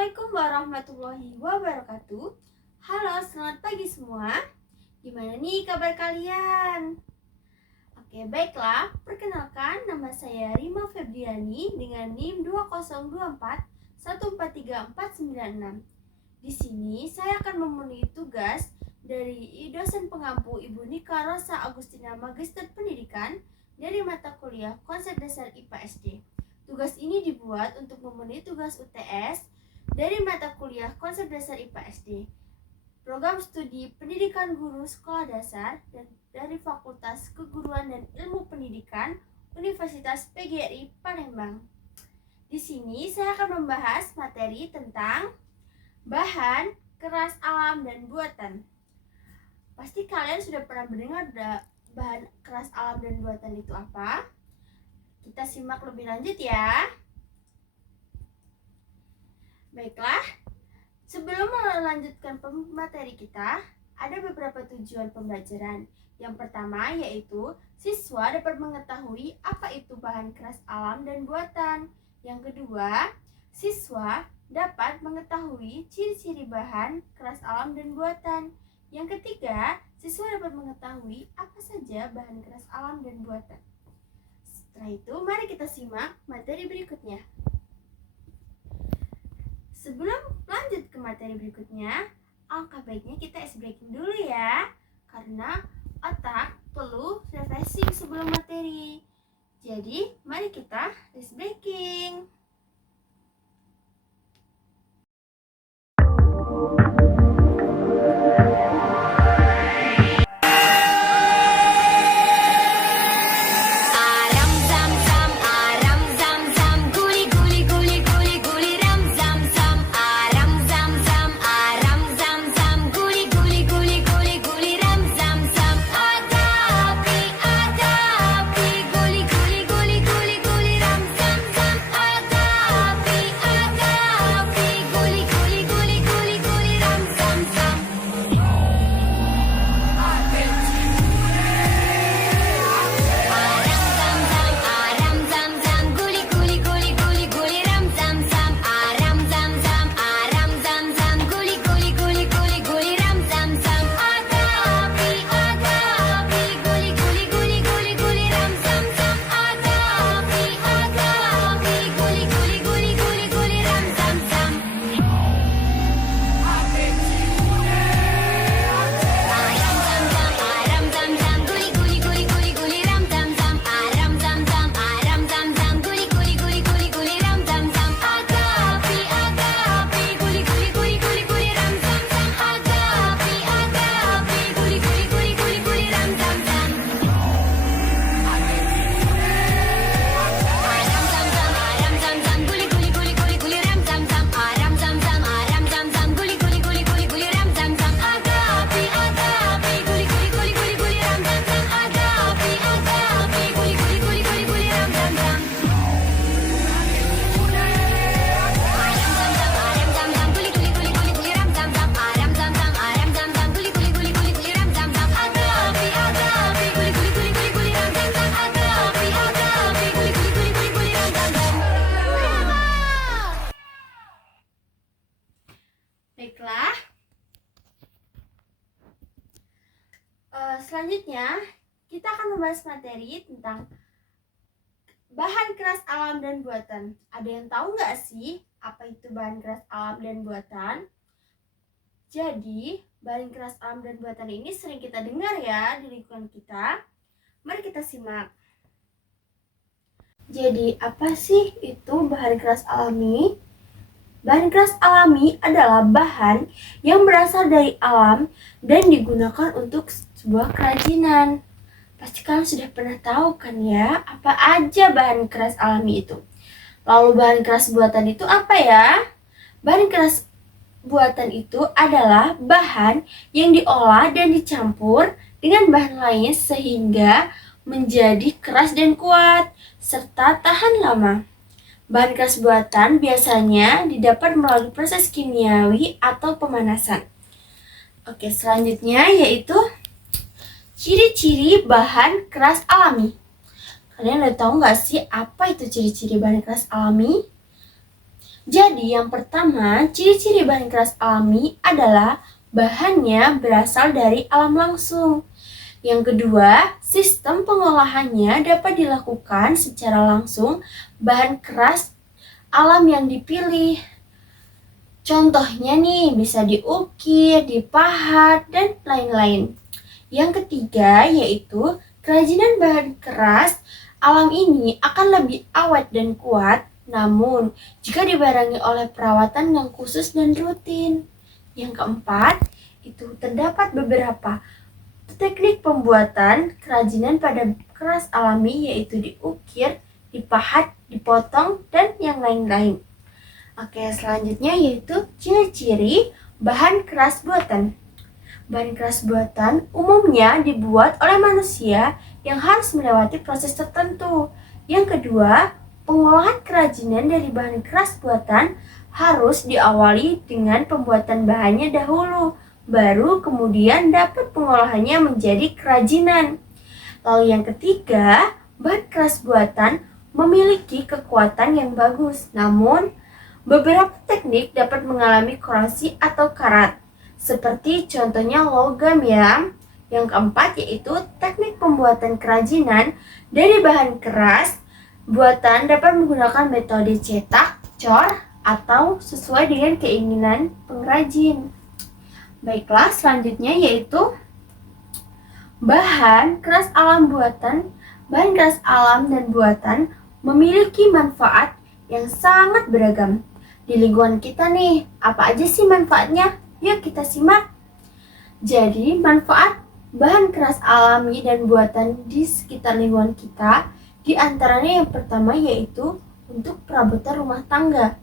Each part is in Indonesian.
Assalamualaikum warahmatullahi wabarakatuh. Halo, selamat pagi semua. Gimana nih kabar kalian? Oke, baiklah. Perkenalkan, nama saya Rima Febriani dengan NIM 2024143496. Di sini saya akan memenuhi tugas dari dosen pengampu Ibu Nika Rosa Agustina Magister Pendidikan dari mata kuliah Konsep Dasar IPA SD. Tugas ini dibuat untuk memenuhi tugas UTS dari mata kuliah Konsep Dasar IPA SD, Program Studi Pendidikan Guru Sekolah Dasar, dan dari Fakultas Keguruan dan Ilmu Pendidikan Universitas PGRI Palembang. Di sini saya akan membahas materi tentang bahan, keras alam, dan buatan. Pasti kalian sudah pernah mendengar bahan keras alam dan buatan itu apa? Kita simak lebih lanjut ya. Baiklah, sebelum melanjutkan materi kita, ada beberapa tujuan pembelajaran. Yang pertama yaitu siswa dapat mengetahui apa itu bahan keras alam dan buatan. Yang kedua, siswa dapat mengetahui ciri-ciri bahan keras alam dan buatan. Yang ketiga, siswa dapat mengetahui apa saja bahan keras alam dan buatan. Setelah itu, mari kita simak materi berikutnya. Sebelum lanjut ke materi berikutnya, alangkah baiknya kita ice breaking dulu ya, karena otak perlu refreshing sebelum materi. Jadi, mari kita ice breaking. Baiklah. Selanjutnya, kita akan membahas materi tentang bahan keras alam dan buatan. Ada yang tahu nggak sih apa itu bahan keras alam dan buatan? Jadi, bahan keras alam dan buatan ini sering kita dengar ya di lingkungan kita. Mari kita simak. Jadi, apa sih itu bahan keras alami? Bahan keras alami adalah bahan yang berasal dari alam dan digunakan untuk sebuah kerajinan. Pasti kalian sudah pernah tahu kan ya, apa aja bahan keras alami itu. Lalu bahan keras buatan itu apa ya? Bahan keras buatan itu adalah bahan yang diolah dan dicampur dengan bahan lain sehingga menjadi keras dan kuat, serta tahan lama. Bahan keras buatan biasanya didapat melalui proses kimiawi atau pemanasan. Oke, selanjutnya yaitu ciri-ciri bahan keras alami. Kalian udah tahu nggak sih apa itu ciri-ciri bahan keras alami? Jadi yang pertama, ciri-ciri bahan keras alami adalah bahannya berasal dari alam langsung. Yang kedua, sistem pengolahannya dapat dilakukan secara langsung bahan keras alam yang dipilih. Contohnya nih, bisa diukir, dipahat, dan lain-lain. Yang ketiga yaitu kerajinan bahan keras alam ini akan lebih awet dan kuat, namun jika dibarengi oleh perawatan yang khusus dan rutin. Yang keempat, itu terdapat beberapa teknik pembuatan kerajinan pada keras alami yaitu diukir, dipahat, dipotong, dan yang lain-lain. Oke, selanjutnya yaitu ciri-ciri bahan keras buatan. Bahan keras buatan umumnya dibuat oleh manusia yang harus melewati proses tertentu. Yang kedua, pengolahan kerajinan dari bahan keras buatan harus diawali dengan pembuatan bahannya dahulu, baru kemudian dapat pengolahannya menjadi kerajinan. Lalu yang ketiga, bahan keras buatan memiliki kekuatan yang bagus, namun beberapa teknik dapat mengalami korasi atau karat. Seperti contohnya logam ya. Yang keempat yaitu teknik pembuatan kerajinan dari bahan keras buatan dapat menggunakan metode cetak, cor, atau sesuai dengan keinginan pengrajin. Baiklah, selanjutnya yaitu bahan keras alam buatan. Bahan keras alam dan buatan memiliki manfaat yang sangat beragam. Di lingkungan kita nih, apa aja sih manfaatnya? Yuk kita simak. Jadi, manfaat bahan keras alami dan buatan di sekitar lingkungan kita, di antaranya yang pertama yaitu untuk perabotan rumah tangga.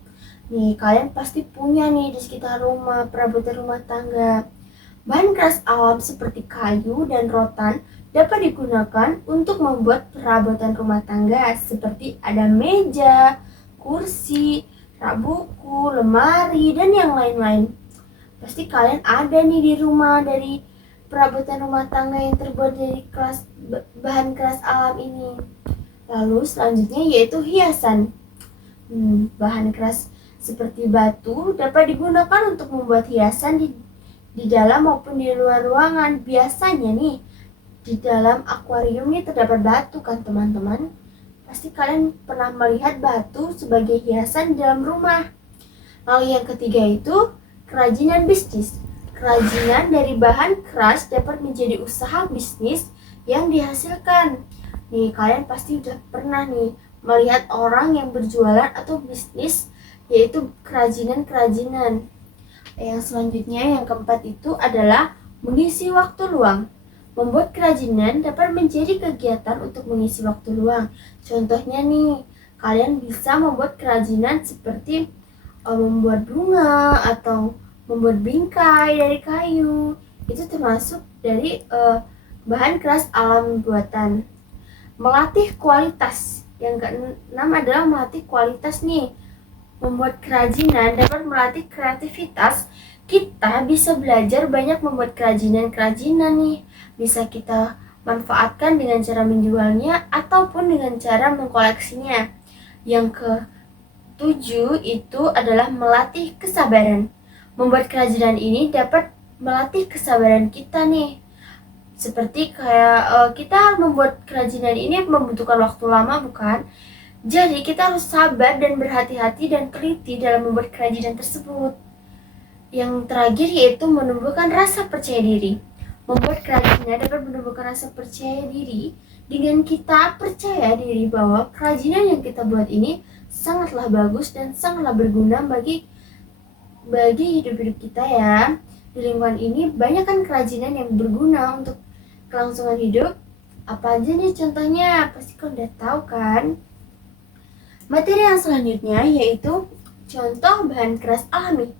Nih, kalian pasti punya nih di sekitar rumah perabotan rumah tangga. Bahan keras alam seperti kayu dan rotan dapat digunakan untuk membuat perabotan rumah tangga seperti ada meja, kursi, rak buku, lemari, dan yang lain-lain. Pasti kalian ada nih di rumah dari perabotan rumah tangga yang terbuat dari bahan keras alam ini. Lalu selanjutnya yaitu hiasan. Bahan keras seperti batu dapat digunakan untuk membuat hiasan di dalam maupun di luar ruangan. Biasanya nih di dalam akuarium ini terdapat batu kan teman-teman. Pasti kalian pernah melihat batu sebagai hiasan di dalam rumah. Lalu yang ketiga itu kerajinan bisnis. Kerajinan dari bahan keras dapat menjadi usaha bisnis yang dihasilkan. Nih, kalian pasti udah pernah nih melihat orang yang berjualan atau bisnis yaitu kerajinan-kerajinan. Yang selanjutnya, yang keempat itu adalah mengisi waktu luang. Membuat kerajinan dapat menjadi kegiatan untuk mengisi waktu luang. Contohnya nih, kalian bisa membuat kerajinan seperti membuat bunga atau membuat bingkai dari kayu. Itu termasuk dari bahan keras alam buatan. Melatih kualitas. Yang keenam adalah melatih kualitas nih. Membuat kerajinan dapat melatih kreativitas. Kita bisa belajar banyak membuat kerajinan-kerajinan nih. Bisa kita manfaatkan dengan cara menjualnya ataupun dengan cara mengkoleksinya. Yang ke-7 itu adalah melatih kesabaran. Membuat kerajinan ini dapat melatih kesabaran kita nih. Seperti kayak kita membuat kerajinan ini membutuhkan waktu lama bukan? Jadi kita harus sabar dan berhati-hati dan teliti dalam membuat kerajinan tersebut. Yang terakhir yaitu menumbuhkan rasa percaya diri. Membuat kerajinan dapat menumbuhkan rasa percaya diri dengan kita percaya diri bahwa kerajinan yang kita buat ini sangatlah bagus dan sangatlah berguna bagi hidup-hidup kita ya. Di lingkungan ini banyak kan kerajinan yang berguna untuk kelangsungan hidup. Apa aja nih contohnya? Pasti kalian udah tahu kan? Materi yang selanjutnya yaitu contoh bahan keras alami.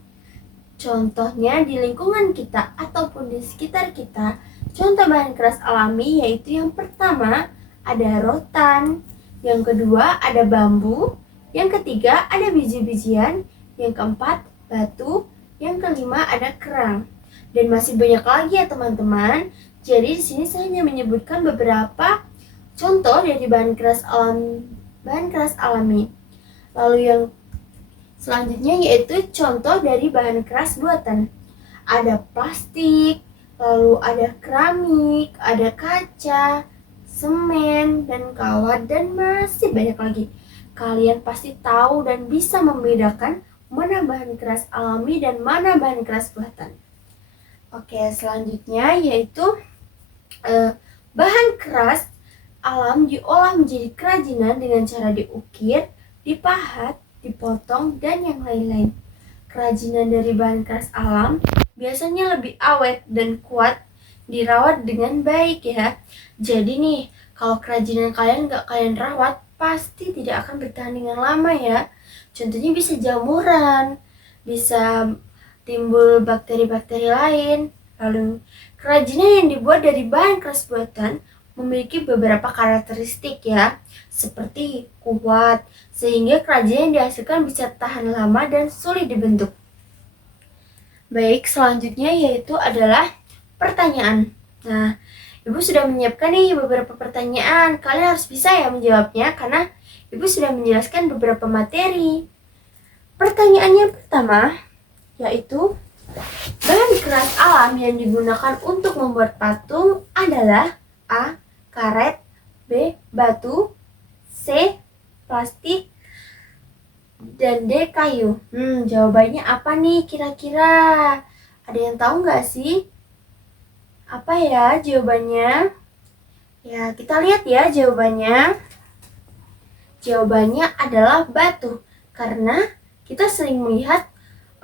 Contohnya di lingkungan kita ataupun di sekitar kita, contoh bahan keras alami yaitu yang pertama ada rotan, yang kedua ada bambu, yang ketiga ada biji-bijian, yang keempat batu, yang kelima ada kerang. Dan masih banyak lagi ya teman-teman. Jadi di sini saya hanya menyebutkan beberapa contoh dari bahan keras alami. Lalu yang Selanjutnya yaitu contoh dari bahan keras buatan. Ada plastik, lalu ada keramik, ada kaca, semen, dan kawat, dan masih banyak lagi. Kalian pasti tahu dan bisa membedakan mana bahan keras alami dan mana bahan keras buatan. Oke, selanjutnya yaitu bahan keras alam diolah menjadi kerajinan dengan cara diukir, dipahat, dipotong, dan yang lain-lain. Kerajinan dari bahan keras alam biasanya lebih awet dan kuat dirawat dengan baik ya. Jadi nih, kalau kerajinan kalian nggak kalian rawat, pasti tidak akan bertahan dengan lama ya. Contohnya bisa jamuran, bisa timbul bakteri-bakteri lain. Lalu, kerajinan yang dibuat dari bahan keras buatan memiliki beberapa karakteristik ya, seperti kuat, sehingga kerajinan yang dihasilkan bisa tahan lama dan sulit dibentuk. Baik, selanjutnya yaitu adalah pertanyaan. Nah, Ibu sudah menyiapkan nih beberapa pertanyaan. Kalian harus bisa ya menjawabnya karena Ibu sudah menjelaskan beberapa materi. Pertanyaannya pertama yaitu bahan keras alam yang digunakan untuk membuat patung adalah A. Karet, B. Batu, C. Plastik, dan D. Kayu. Jawabannya apa nih kira-kira? Ada yang tahu nggak sih? Apa ya jawabannya? Ya, kita lihat ya jawabannya. Jawabannya adalah batu, karena kita sering melihat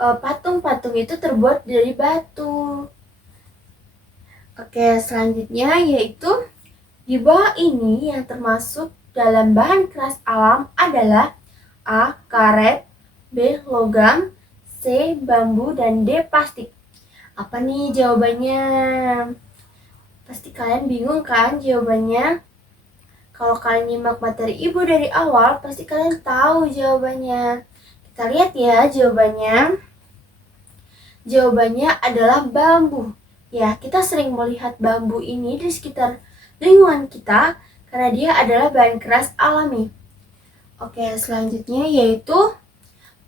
patung-patung itu terbuat dari batu. Oke, selanjutnya yaitu di bawah ini yang termasuk dalam bahan keras alam adalah A. Karet, B. Logam, C. Bambu, dan D. Plastik. Apa nih jawabannya? Pasti kalian bingung kan jawabannya? Kalau kalian nyimak materi Ibu dari awal, pasti kalian tahu jawabannya. Kita lihat ya jawabannya. Jawabannya adalah bambu. Ya, kita sering melihat bambu ini di sekitar lingkungan kita karena dia adalah bahan keras alami. Oke, selanjutnya yaitu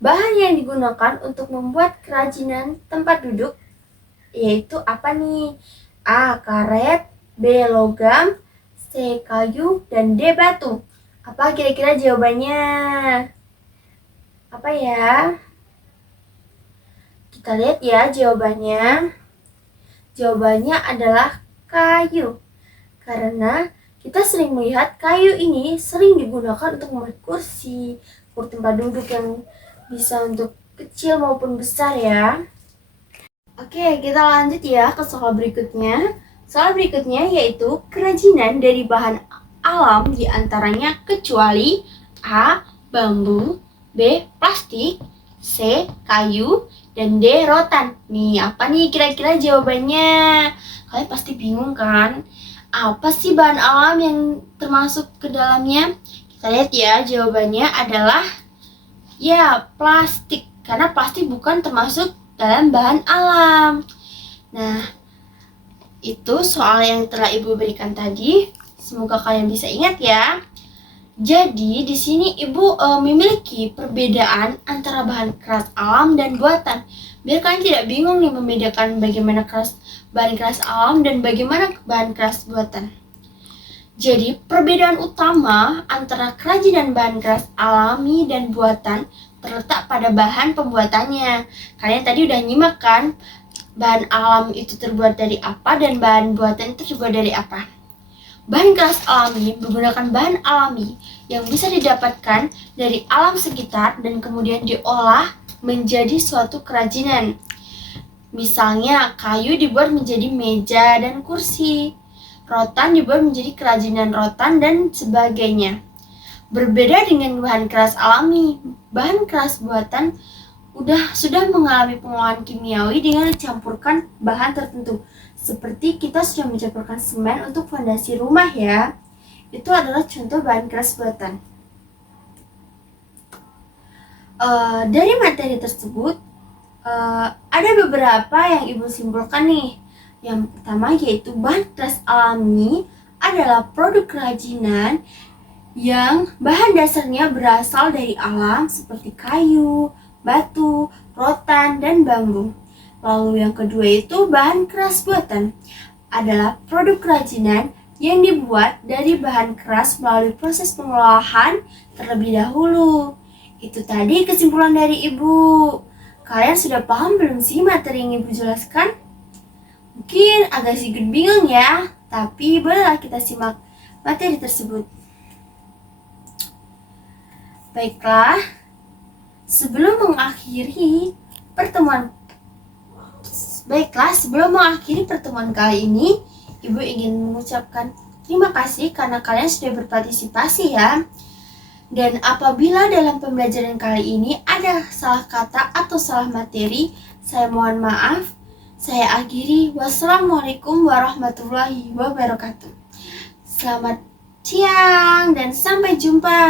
bahan yang digunakan untuk membuat kerajinan tempat duduk yaitu apa nih? A. Karet, B. Logam, C. Kayu, dan D. Batu. Apa kira-kira jawabannya? Apa ya? Kita lihat ya jawabannya. Jawabannya adalah kayu. Karena kita sering melihat kayu ini sering digunakan untuk membuat kursi, tempat duduk yang bisa untuk kecil maupun besar ya. Oke, kita lanjut ya ke soal berikutnya. Soal berikutnya yaitu kerajinan dari bahan alam diantaranya kecuali A. Bambu, B. Plastik, C. Kayu, dan D. Rotan. Nih, apa nih kira-kira jawabannya? Kalian pasti bingung kan? Apa sih bahan alam yang termasuk ke dalamnya? Kita lihat ya, jawabannya adalah ya plastik. Karena plastik bukan termasuk dalam bahan alam. Nah, itu soal yang telah Ibu berikan tadi. Semoga kalian bisa ingat ya. Jadi di sini Ibu memiliki perbedaan antara bahan keras alam dan buatan. Biar kalian tidak bingung nih membedakan bagaimana bahan keras alam dan bagaimana bahan keras buatan. Jadi perbedaan utama antara kerajinan bahan keras alami dan buatan terletak pada bahan pembuatannya. Kalian tadi udah nyimak kan? Bahan alam itu terbuat dari apa dan bahan buatan itu terbuat dari apa? Bahan keras alami menggunakan bahan alami yang bisa didapatkan dari alam sekitar dan kemudian diolah menjadi suatu kerajinan. Misalnya, kayu dibuat menjadi meja dan kursi, rotan dibuat menjadi kerajinan rotan dan sebagainya. Berbeda dengan bahan keras alami, bahan keras buatan sudah mengalami pengolahan kimiawi dengan dicampurkan bahan tertentu. Seperti kita sudah mencampurkan semen untuk fondasi rumah ya. Itu adalah contoh bahan keras buatan. Dari materi tersebut, ada beberapa yang Ibu simpulkan nih. Yang pertama yaitu bahan keras alami adalah produk kerajinan yang bahan dasarnya berasal dari alam seperti kayu, batu, rotan, dan bambu. Lalu yang kedua itu bahan keras buatan, adalah produk kerajinan yang dibuat dari bahan keras melalui proses pengolahan terlebih dahulu. Itu tadi kesimpulan dari Ibu. Kalian sudah paham belum sih materi yang Ibu jelaskan? Mungkin agak sedikit bingung ya, tapi bolehlah kita simak materi tersebut. Baiklah, sebelum mengakhiri pertemuan kali ini, Ibu ingin mengucapkan terima kasih karena kalian sudah berpartisipasi ya. Dan apabila dalam pembelajaran kali ini ada salah kata atau salah materi, saya mohon maaf. Saya akhiri. Wassalamualaikum warahmatullahi wabarakatuh. Selamat siang dan sampai jumpa.